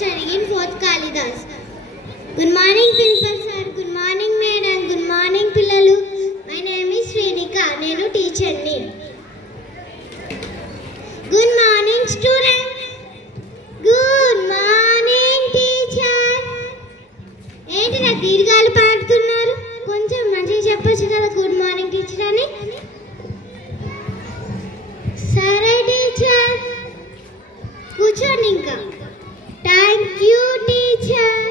studying in 4th Kalidas. Good morning principal sir, good morning madam, good morning pillalu. My name is Srinika, nenu teacher ni. Good morning students. Good morning teacher. ఏంటి నా దీర్ఘాలు పాడుతున్నారు? కొంచెం మంచిగా చెప్పొచ్చు కదా good morning teacher అని. సరే టీచర్ కూర్చోండి ఇంకా. Thank you teacher.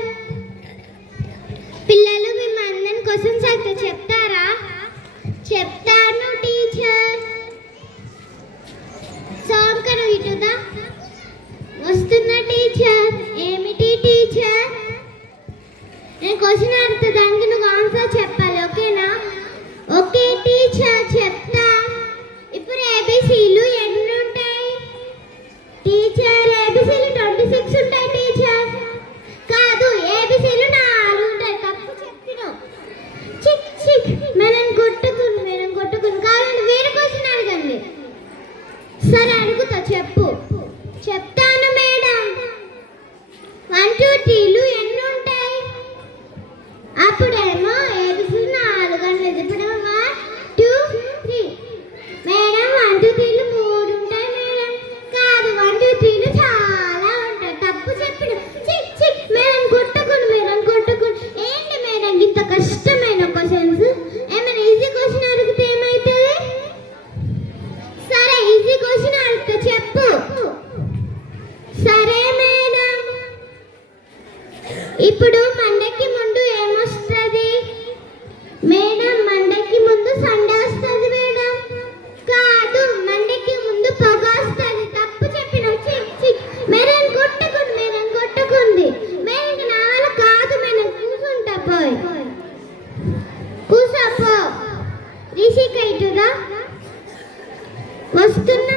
పిల్లలు మీ అందరి కోసం సరిగ్గా చెప్తారా? చెప్తాను టీచర్. సోంకను ఇటుదా వస్తున్నా టీచర్. ఏమిటి టీచర్? నేను క్వశ్చన్ అడుగుతా, దానికి నువ్వు ఆన్సర్ చెప్పాలి, ఓకేనా? ఓకే టీచర్ చెప్తా. ఇప్పుడు ఏబిసిలు ఎన్ని ఉంటాయి టీచర్? ఏబిసిలు 26 ఉంటాయి టీచర్. కాదు, ఏబిసిలు 4 ఉంటాయి. తప్పు చెప్పినావు. చిక్ చిక్ మనం కొట్టుకుని కావాలంటే వేరే క్వశ్చన్ అడగండి. సరే అడుగుతా, చెప్పు. చెప్తాను మేడం. 1 2 3లు ఎన్ని ఉంటాయి? అప్పుడేమో ఏబిసిలు 4 అనేది. ఇప్పుడేమో 1 2 3. మేడం 1 2 3లు 3 ఉంటాయి మేడం. కాదు, 1 2 3లు చాలా ఉంటాయి. తప్పు చెప్పిన. చిక్ చిక్ మేడం కొట్టుకుని ఏంటి మేడం ఇంత కష్టమైన క్వశ్చన్స్? ఏమైనా ఈజీ క్వశ్చన్ అడిగితే ఏమవుతుంది? సరే ఈజీ క్వశ్చన్ అడుగుతా, చెప్పు. సరే మేడం. ఇప్పుడు మండకి ముందు ఏమొస్తుంది మేడం? మండకి ముందు సండే వస్తుంది మేడం. కాదు, మండకి ముందు పొగ వస్తుంది. తప్పు చెప్పిన. చిక్ చిక్ మేడం కొట్టుకుంది. మేడం నా వల్ల కాదు మేడం. కూర్చుంటా పోయి కూసపో. రిషిక ఇటుదా వస్తున్నా